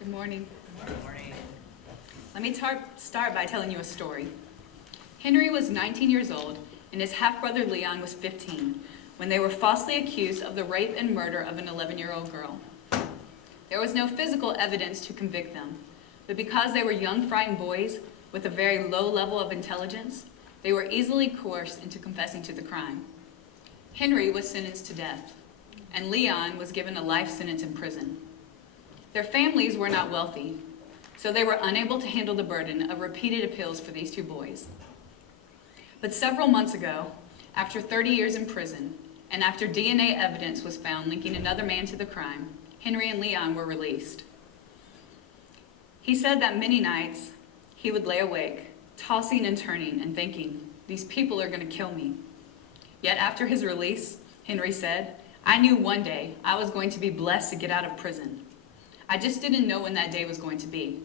Good morning. Good morning. Let me start by telling you a story. Henry was 19 years old, and his half-brother Leon was 15, when they were falsely accused of the rape and murder of an 11-year-old girl. There was no physical evidence to convict them, but because they were young, frightened boys with a very low level of intelligence, they were easily coerced into confessing to the crime. Henry was sentenced to death, and Leon was given a life sentence in prison. Their families were not wealthy, so they were unable to handle the burden of repeated appeals for these two boys. But several months ago, after 30 years in prison, and after DNA evidence was found linking another man to the crime, Henry and Leon were released. He said that many nights he would lay awake, tossing and turning and thinking, "These people are going to kill me." Yet after his release, Henry said, "I knew one day I was going to be blessed to get out of prison. I just didn't know when that day was going to be.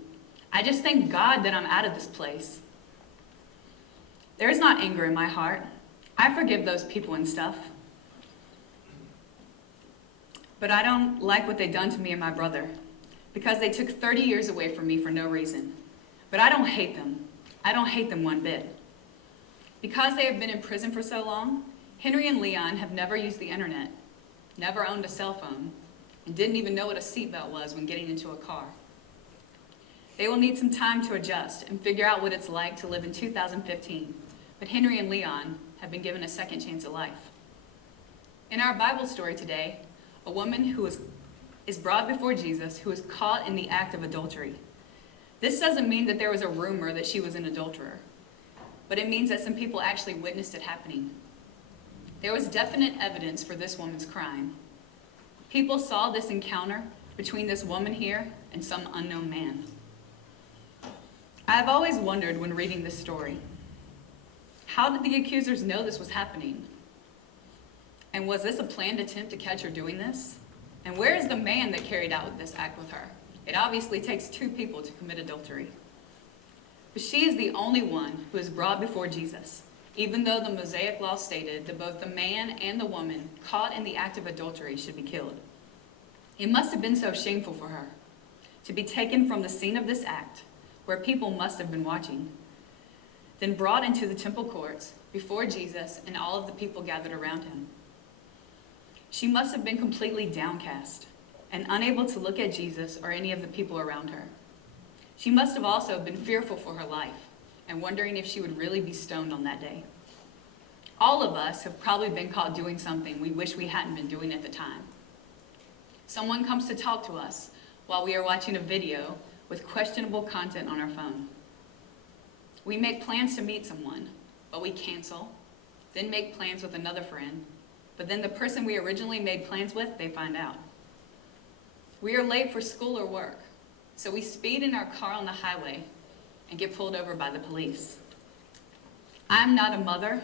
I just thank God that I'm out of this place. There is not anger in my heart. I forgive those people and stuff. But I don't like what they done to me and my brother, because they took 30 years away from me for no reason. But I don't hate them. I don't hate them one bit. Because they have been in prison for so long, Henry and Leon have never used the internet, never owned a cell phone, and didn't even know what a seatbelt was when getting into a car. They will need some time to adjust and figure out what it's like to live in 2015, but Henry and Leon have been given a second chance at life. In our Bible story today, a woman who is brought before Jesus who is caught in the act of adultery. This doesn't mean that there was a rumor that she was an adulterer, but it means that some people actually witnessed it happening. There was definite evidence for this woman's crime. People saw this encounter between this woman here and some unknown man. I have always wondered when reading this story, how did the accusers know this was happening? And was this a planned attempt to catch her doing this? And where is the man that carried out this act with her? It obviously takes two people to commit adultery. But she is the only one who is brought before Jesus, even though the Mosaic law stated that both the man and the woman caught in the act of adultery should be killed. It must have been so shameful for her to be taken from the scene of this act, where people must have been watching, then brought into the temple courts before Jesus and all of the people gathered around him. She must have been completely downcast and unable to look at Jesus or any of the people around her. She must have also been fearful for her life and wondering if she would really be stoned on that day. All of us have probably been caught doing something we wish we hadn't been doing at the time. Someone comes to talk to us while we are watching a video with questionable content on our phone. We make plans to meet someone, but we cancel, then make plans with another friend, but then the person we originally made plans with, they find out. We are late for school or work, so we speed in our car on the highway and get pulled over by the police. I'm not a mother,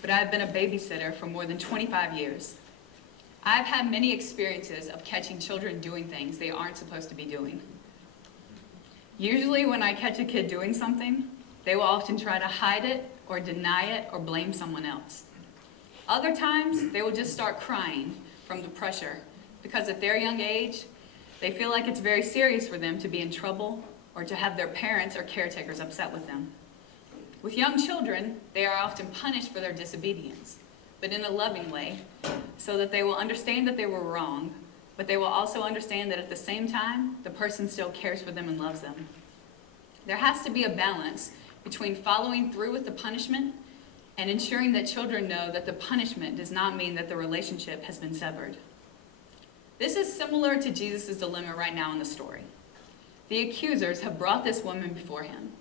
but I've been a babysitter for more than 25 years. I've had many experiences of catching children doing things they aren't supposed to be doing. Usually when I catch a kid doing something, they will often try to hide it or deny it or blame someone else. Other times, they will just start crying from the pressure because at their young age, they feel like it's very serious for them to be in trouble or to have their parents or caretakers upset with them. With young children, they are often punished for their disobedience, but in a loving way, so that they will understand that they were wrong, but they will also understand that at the same time, the person still cares for them and loves them. There has to be a balance between following through with the punishment and ensuring that children know that the punishment does not mean that the relationship has been severed. This is similar to Jesus' dilemma right now in the story. The accusers have brought this woman before him.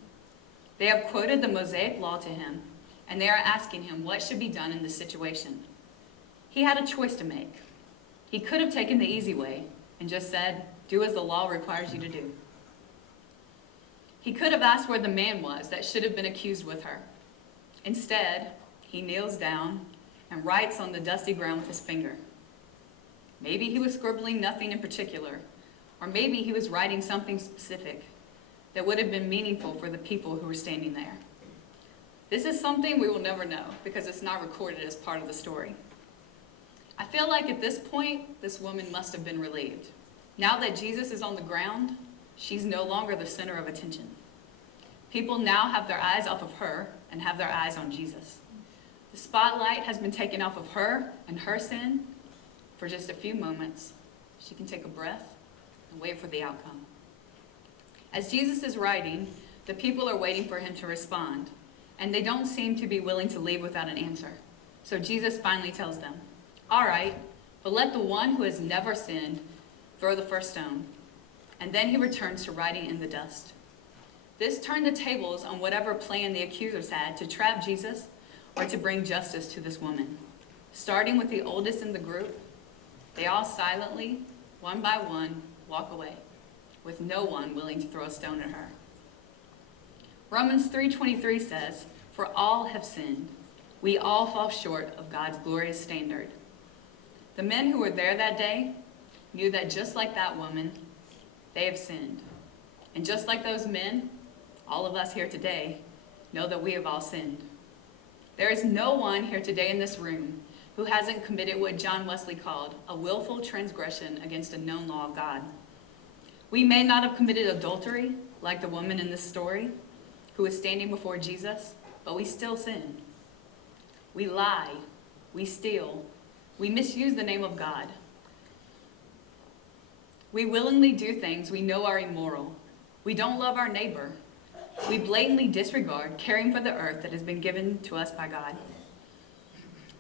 They have quoted the Mosaic law to him, and they are asking him what should be done in this situation. He had a choice to make. He could have taken the easy way and just said, "Do as the law requires you to do." He could have asked where the man was that should have been accused with her. Instead, he kneels down and writes on the dusty ground with his finger. Maybe he was scribbling nothing in particular, or maybe he was writing something specific that would have been meaningful for the people who were standing there. This is something we will never know because it's not recorded as part of the story. I feel like at this point, this woman must have been relieved. Now that Jesus is on the ground, She's no longer the center of attention. People now have their eyes off of her and have their eyes on Jesus. The spotlight has been taken off of her and her sin for just a few moments. She can take a breath and wait for the outcome. As Jesus is writing, the people are waiting for him to respond, and they don't seem to be willing to leave without an answer. So Jesus finally tells them, "All right, but let the one who has never sinned throw the first stone." And then he returns to writing in the dust. This turned the tables on whatever plan the accusers had to trap Jesus or to bring justice to this woman. Starting with the oldest in the group, they all silently, one by one, walk away, with no one willing to throw a stone at her. Romans 3:23 says, "For all have sinned. We all fall short of God's glorious standard." The men who were there that day knew that just like that woman, they have sinned. And just like those men, all of us here today know that we have all sinned. There is no one here today in this room who hasn't committed what John Wesley called a willful transgression against a known law of God. We may not have committed adultery like the woman in this story who was standing before Jesus, but we still sin. We lie, we steal, we misuse the name of God. We willingly do things we know are immoral. We don't love our neighbor. We blatantly disregard caring for the earth that has been given to us by God.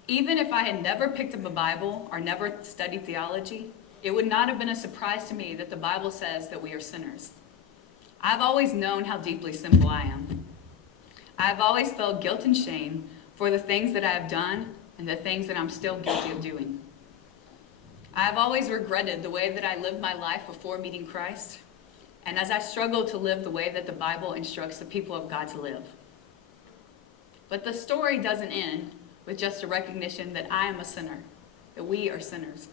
Even if I had never picked up a Bible or never studied theology, it would not have been a surprise to me that the Bible says that we are sinners. I've always known how deeply sinful I am. I've always felt guilt and shame for the things that I have done and the things that I'm still guilty of doing. I've always regretted the way that I lived my life before meeting Christ, and as I struggle to live the way that the Bible instructs the people of God to live. But the story doesn't end with just a recognition that I am a sinner, that we are sinners.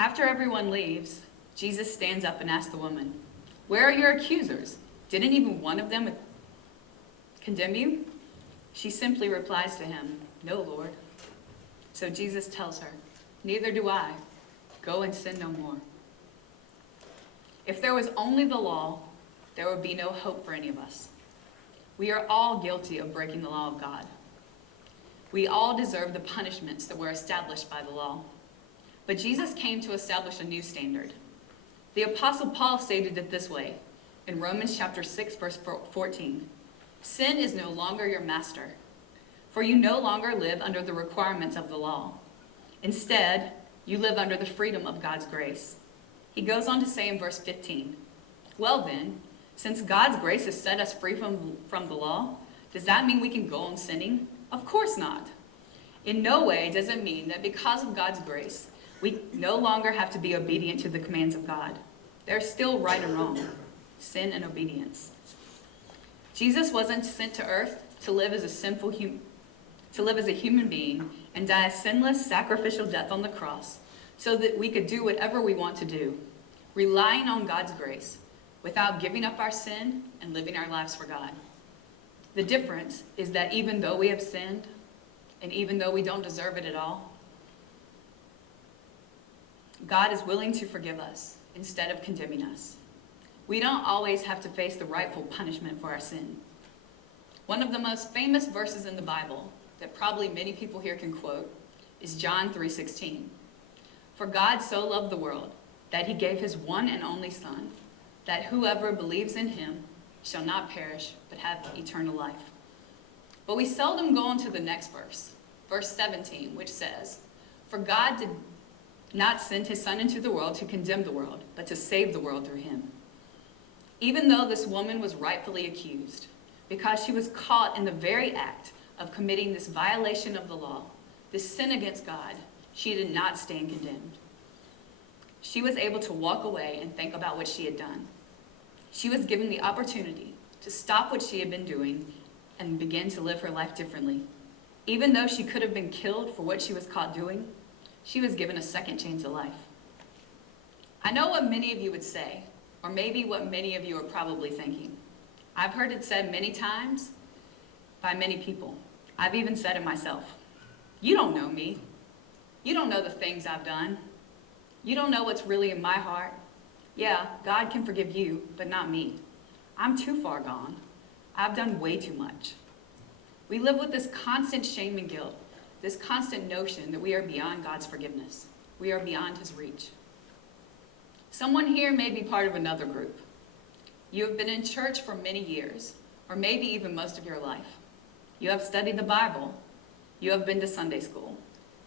After everyone leaves, Jesus stands up and asks the woman, "Where are your accusers? Didn't even one of them condemn you?" She simply replies to him, "No, Lord." So Jesus tells her, "Neither do I. Go and sin no more." If there was only the law, there would be no hope for any of us. We are all guilty of breaking the law of God. We all deserve the punishments that were established by the law. But Jesus came to establish a new standard. The Apostle Paul stated it this way in Romans chapter 6, verse 14. "Sin is no longer your master, for you no longer live under the requirements of the law. Instead, you live under the freedom of God's grace." He goes on to say in verse 15, "Well then, since God's grace has set us free from the law, does that mean we can go on sinning? Of course not. In no way does it mean that because of God's grace, we no longer have to be obedient to the commands of God. There's still right and wrong, sin and obedience." Jesus wasn't sent to earth to live as a human being and die a sinless sacrificial death on the cross so that we could do whatever we want to do, relying on God's grace without giving up our sin and living our lives for God. The difference is that even though we have sinned, and even though we don't deserve it at all, God is willing to forgive us instead of condemning us. We don't always have to face the rightful punishment for our sin. One of the most famous verses in the Bible that probably many people here can quote is John 3:16. "For God so loved the world that he gave his one and only Son, that whoever believes in him shall not perish but have eternal life." But we seldom go on to the next verse, verse 17, which says, "For God did not send his Son into the world to condemn the world, but to save the world through him." Even though this woman was rightfully accused, because she was caught in the very act of committing this violation of the law, this sin against God, she did not stand condemned. She was able to walk away and think about what she had done. She was given the opportunity to stop what she had been doing and begin to live her life differently. Even though she could have been killed for what she was caught doing, she was given a second chance at life. I know what many of you would say, or maybe what many of you are probably thinking. I've heard it said many times by many people. I've even said it myself. "You don't know me. You don't know the things I've done. You don't know what's really in my heart. Yeah, God can forgive you, but not me. I'm too far gone. I've done way too much. We live with this constant shame and guilt, this constant notion that we are beyond God's forgiveness. We are beyond his reach. Someone here may be part of another group. You have been in church for many years, or maybe even most of your life. You have studied the Bible. You have been to Sunday school.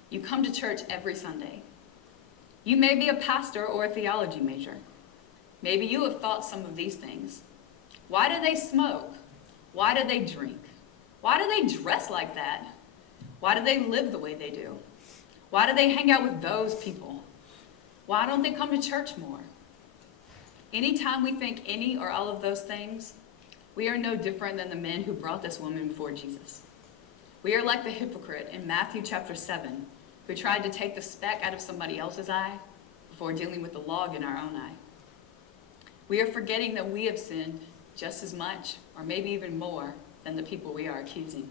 You come to church every Sunday. You may be a pastor or a theology major. Maybe you have thought some of these things. Why do they smoke? Why do they drink? Why do they dress like that? Why do they live the way they do? Why do they hang out with those people? Why don't they come to church more? Anytime we think any or all of those things, we are no different than the men who brought this woman before Jesus. We are like the hypocrite in Matthew chapter 7, who tried to take the speck out of somebody else's eye before dealing with the log in our own eye. We are forgetting that we have sinned just as much, or maybe even more, than the people we are accusing.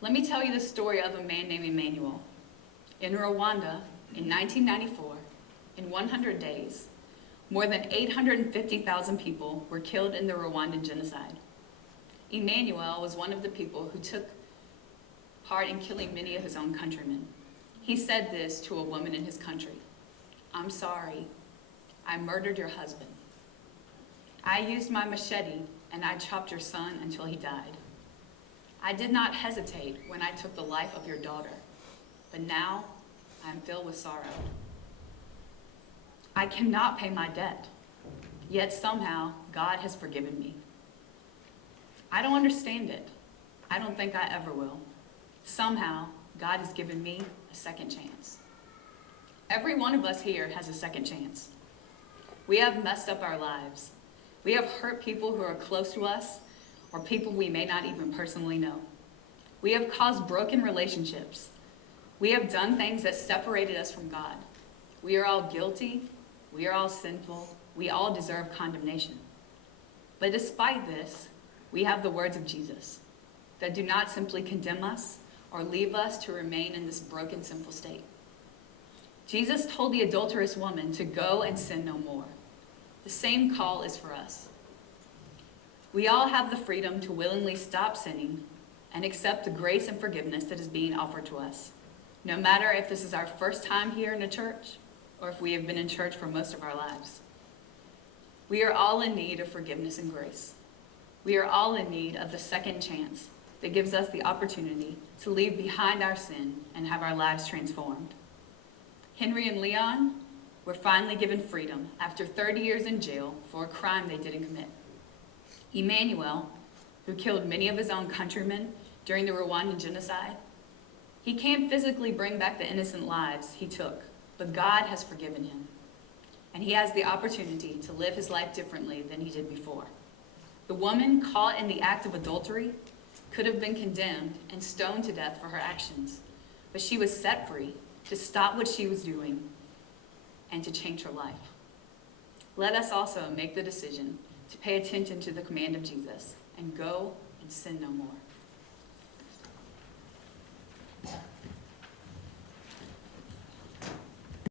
Let me tell you the story of a man named Emmanuel. In Rwanda, in 1994, in 100 days, more than 850,000 people were killed in the Rwandan genocide. Emmanuel was one of the people who took part in killing many of his own countrymen. He said this to a woman in his country: "I'm sorry, I murdered your husband. I used my machete and I chopped your son until he died. I did not hesitate when I took the life of your daughter, but now I am filled with sorrow. I cannot pay my debt, yet somehow God has forgiven me. I don't understand it. I don't think I ever will. Somehow God has given me a second chance." Every one of us here has a second chance. We have messed up our lives. We have hurt people who are close to us, or people we may not even personally know. We have caused broken relationships. We have done things that separated us from God. We are all guilty. We are all sinful. We all deserve condemnation. But despite this, we have the words of Jesus that do not simply condemn us or leave us to remain in this broken, sinful state. Jesus told the adulterous woman to go and sin no more. The same call is for us. We all have the freedom to willingly stop sinning and accept the grace and forgiveness that is being offered to us, no matter if this is our first time here in a church or if we have been in church for most of our lives. We are all in need of forgiveness and grace. We are all in need of the second chance that gives us the opportunity to leave behind our sin and have our lives transformed. Henry and Leon were finally given freedom after 30 years in jail for a crime they didn't commit. Emmanuel, who killed many of his own countrymen during the Rwandan genocide, he can't physically bring back the innocent lives he took, but God has forgiven him. And he has the opportunity to live his life differently than he did before. The woman caught in the act of adultery could have been condemned and stoned to death for her actions, but she was set free to stop what she was doing and to change her life. Let us also make the decision to pay attention to the command of Jesus and go and sin no more.